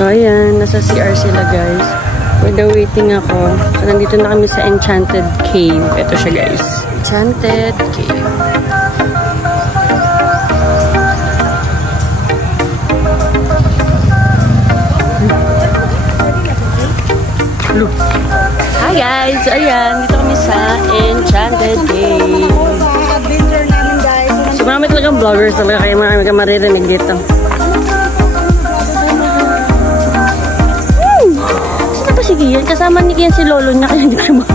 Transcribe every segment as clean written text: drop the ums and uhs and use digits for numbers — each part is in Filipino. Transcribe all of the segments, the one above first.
So, ayan. Nasa CR sila, guys. We're the waiting ako. So, nandito na kami sa Enchanted Cave. Ito siya, guys. Enchanted Cave. Hi, guys! Ayan. Dito kami sa Enchanted Cave. So, marami talagang vloggers talaga. Kaya marami ka maririnig dito. Sige yan. Kasama ni Kian si Lolo niya kaya hindi ko siya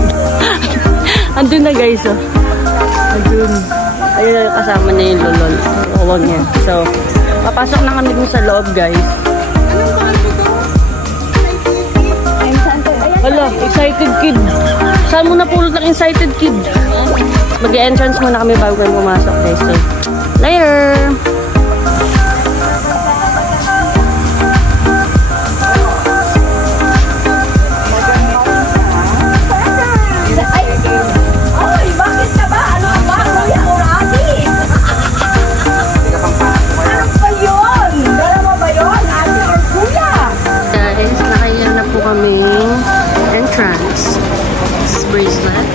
andun na guys oh. Andun. Ayun kasama niya yung Lolo. Huwag niya. So, papasok na kami dun sa loob guys. Hala, excited kid. Saan mo napulot ng excited kid? Mag-entrance muna kami bago kami pumasok guys. So, later! Entrance. This bracelet.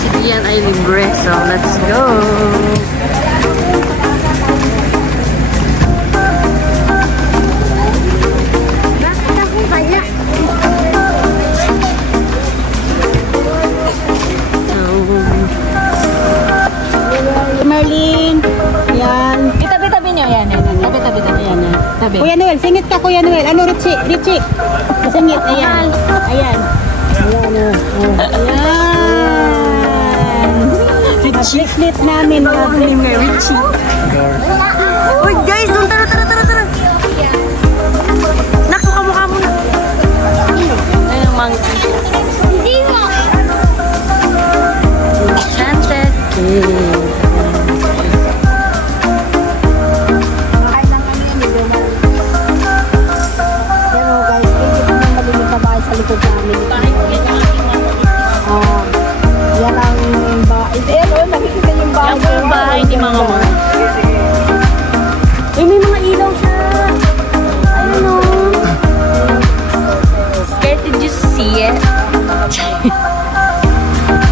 Si Kian ay libre. So, let's go! Merlin. Yan. Itabi-tabi nyo. Yan. Tabi-tabi. Yan. Tabi. Kuya Noel. Singit ka, Kuya Noel. Ano, Richie? Richie. Singit. Ayan. Ayan. Ayan. Bracelet namin. Richie. Uy, guys. Doon. Tara. Naku, kamukha mo na. Ayun, monkey. Hindi mo. Enchanted Cave. Likod namin. Yan ang bahay. Nakikita yung bahay. Yan yung bahay ni mga mga. May mga ilaw siya. Ayun o. Scared did you see it?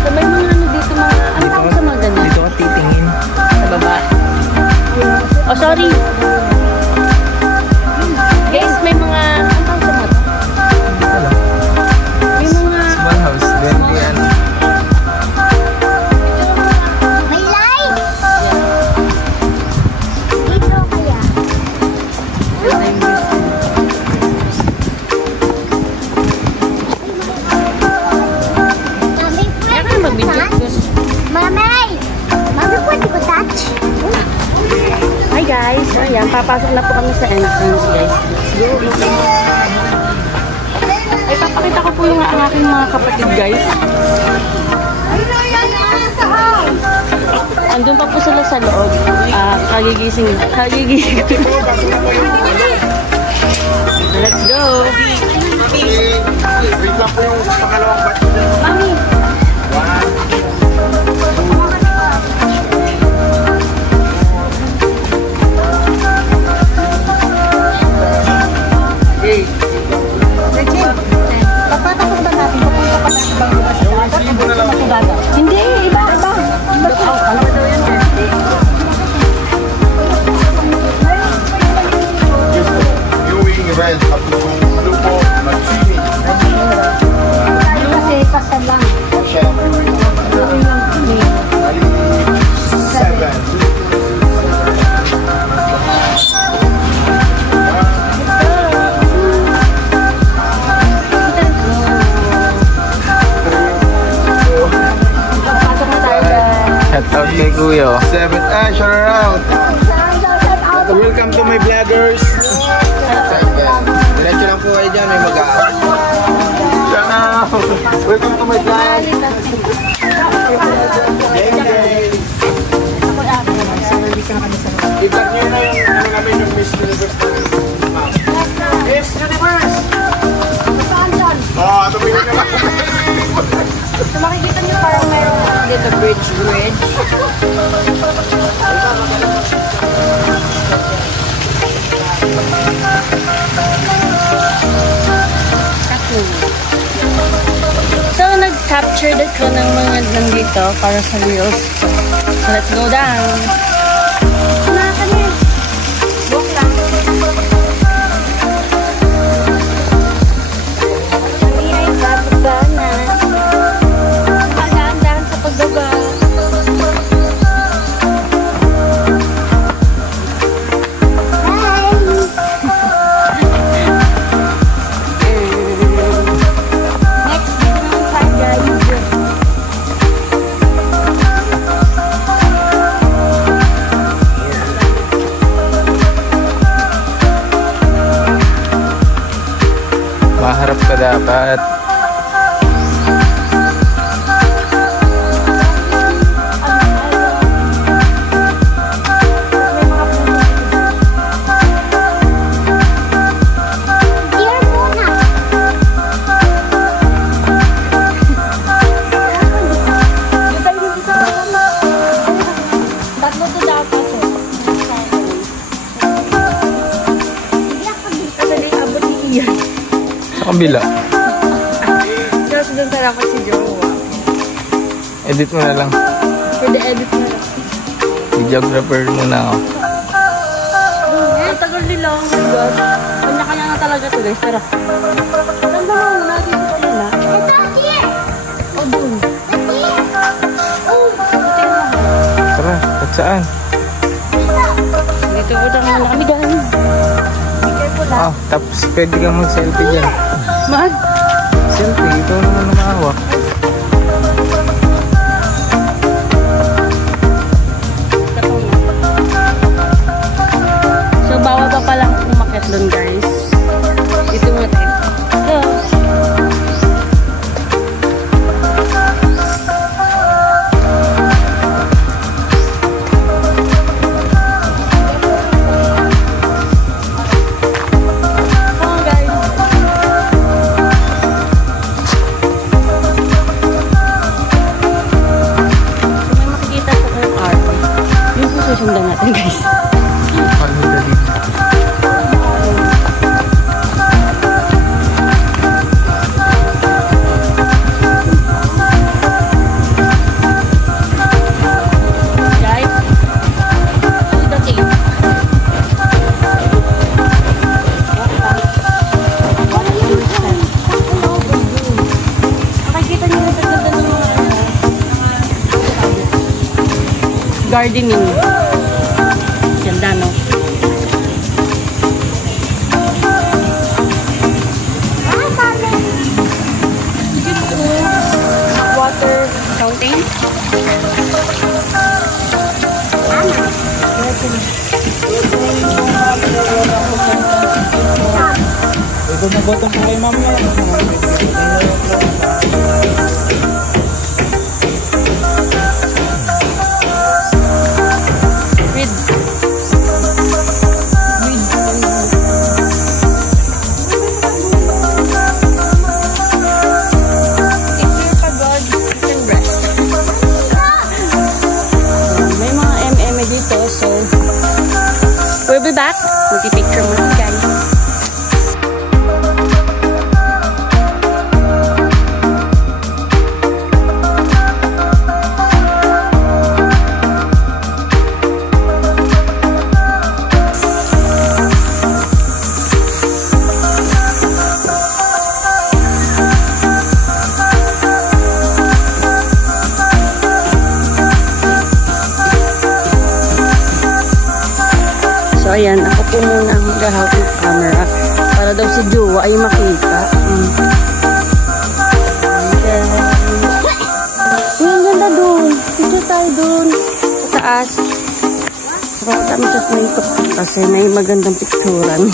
So may mga ano dito mga. Ano tawag sa mga ganun? Dito ka titingin. Sa baba. Oh sorry. Guys may mga. Ano tawag sa mga? Small house. Then yan. May light! Dito kaya? Mami! Mami, pwede ko touch? Hi guys! So ayan, papasok na po kami sa entrance guys. Let's go! Ay, papakita ko po yung aking mga kapatid guys. Andun pa po sila sa loob. Kagigising. Let's go! Mami! Papatakot ba natin? Papunta pa natin bang bukas sa dagat? Hindi, iba. Ano daw yun? Viewing red up to Lupo, Mancini. Kasi pasan lang. Shout out kay Kuya. 7 shout around. Welcome to my vloggers. Diretso lang po kayo dyan, may mag-aawit. Welcome to my vlog. I-vlog nyo na yung ano namin yung Miss Universe. Miss Universe! Saan dyan? Tumili naman. So makikita niyo parang mayroong dito bridge. capture ko ng mga nandito para sa reels ko. So, let's go down. Walk lang. Kami ay bababa na. Nakadaan-daan sa pagbaba. Maharap ka dapat. Tatlo to dapat eh. Kasi di abot ni Ian. Sa kabila. Kasi doon dapat si Jowa. Edit mo na lang. Pwede edit mo lang. Videographer muna ako. Ang tagal nila. Oh my God. Kanya-kanya na talaga to guys. Tara. Saan ba mo natin ito nila? O doon. Tara, at saan? Dito po muna kami guys. Ah, tapos pwede kang mag-selfie dyan. Mahal. Selfie, ito naman na mahawak. So, bawal pa palang umakyat doon guys. Dito mo tayo. So, sundan natin guys. Guys, the tape. Makikita niyo sa ganda ng mga gardening. Ganda, no? Water fountain. Ito na bottom ko kay mami. We'll be back. Mag-picture mo lang guys. So, ayan. Ako po muna ang maghahawak ng camera para daw si Jowa ay makita. Ang ganda doon. Picture tayo doon. Sa taas. Pakita mo sa ito kasi may magandang picturean.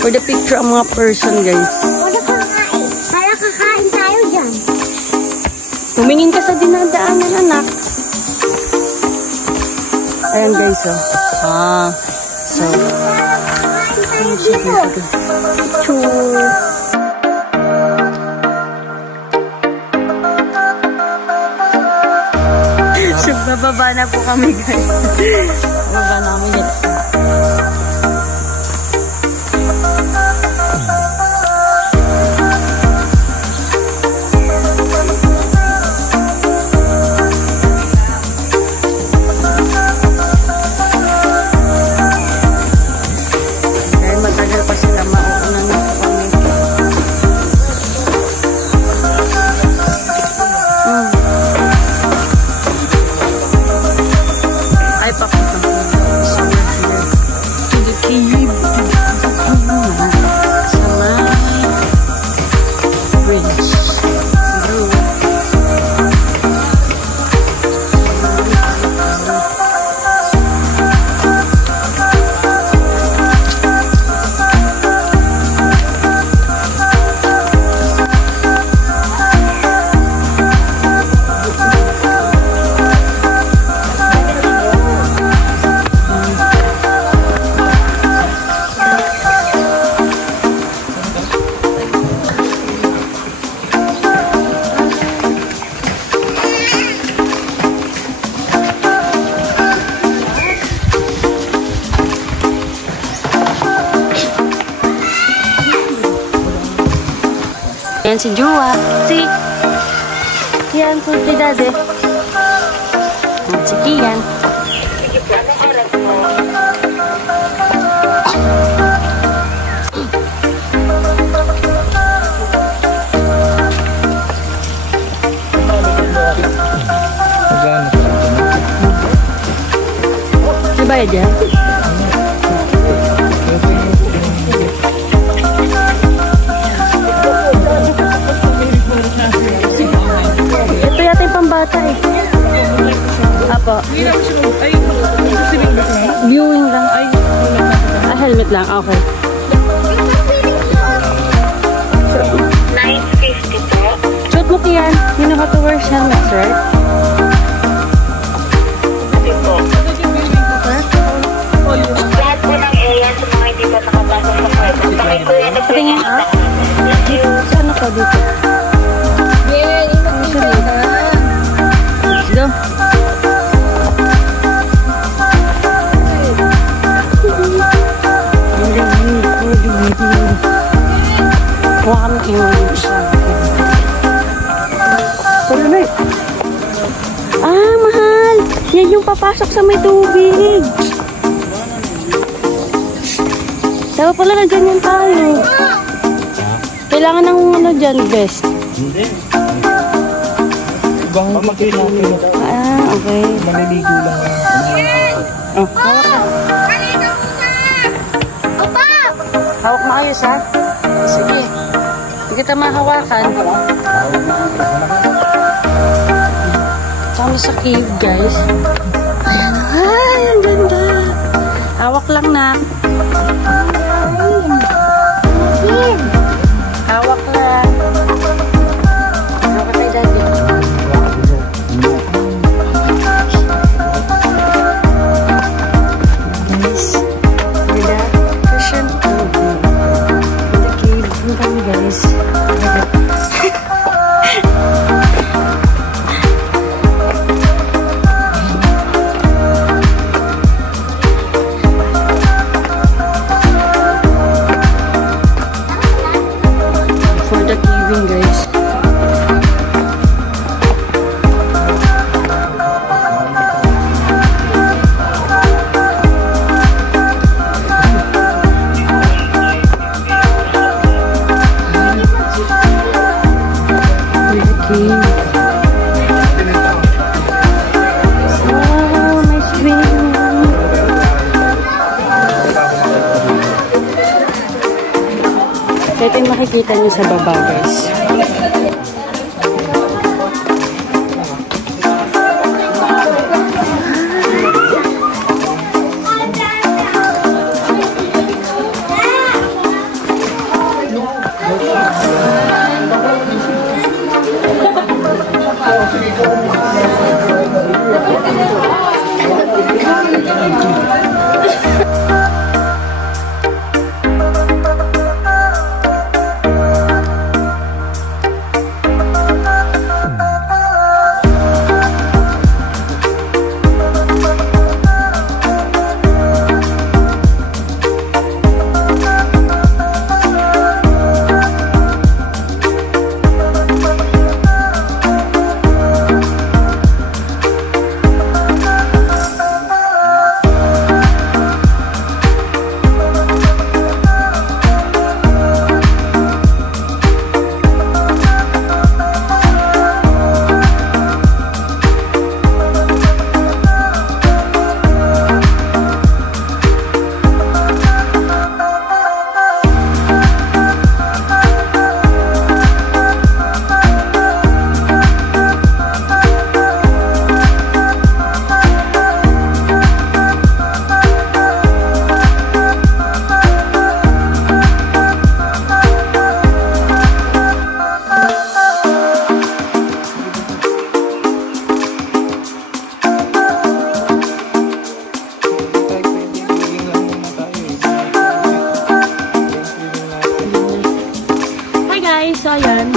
For the picture ang mga person, guys. Wala kakain. Para kakain tayo dyan. Tumingin ka sa dinadaanan, anak. Ayan, guys, oh. So, Kakain tayo dito. picture. So, bababa na po kami, guys. Bababa na kami dito. Yan si Jua. Yan po si Daddy. Yan si Kian. Bayad yan? Ito yata yung pambata eh. Apo. Viewing lang. Helmet lang. Okay. 950 po. Shoot mo Kian. You know how to wear helmets, right? Lahat po ng area sa mga hindi pa nakapasok sa pwesto. Patingin. Saan ako dito? Let's go. Huwag kami yung isa. Mahal! Yan yung papasok sa may tubig. Dapat pala na ganyan tayo. Kailangan ng ano dyan, vest. Hindi. Ibang makita. Okay. Maliligo lang. Oh, hawak ka. Hawak maayos ha. Sige. Hindi kita mahawakan. Tama sa cave guys. Ayan. Ay, ang ganda. Hawak lang na. Hawak lang. Hawak tayo dati. Guys. Ganda. Cushion. The cave. Ang kami guys. Guys. Ito yung makikita nyo sa baba guys. So, ayan.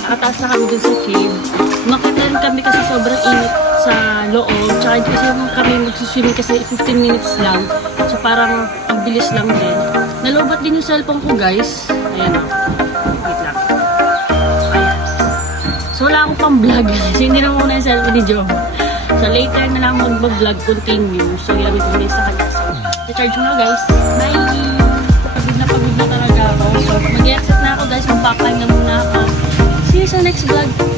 Nakataas na kami dun sa cave. Nakita kami kasi sobrang init sa loob. Tsaka kasi kami magsuswimming kasi 15 minutes lang. So, parang ang bilis lang din. Nalubat din yung cellphone ko, guys. Ayan o. Wait lang. Ayan. So, wala akong pang-vlog. Kasi hindi na muna yung cellphone ni Joe. So, later na lang mag-vlog continue. So, ginamit ko na sa kanya. So, i-charge mo na, guys. Bye! Pagod na talaga ako. So, mag-exit na ako, guys. Mag-backline na muna ako. See you sa next vlog.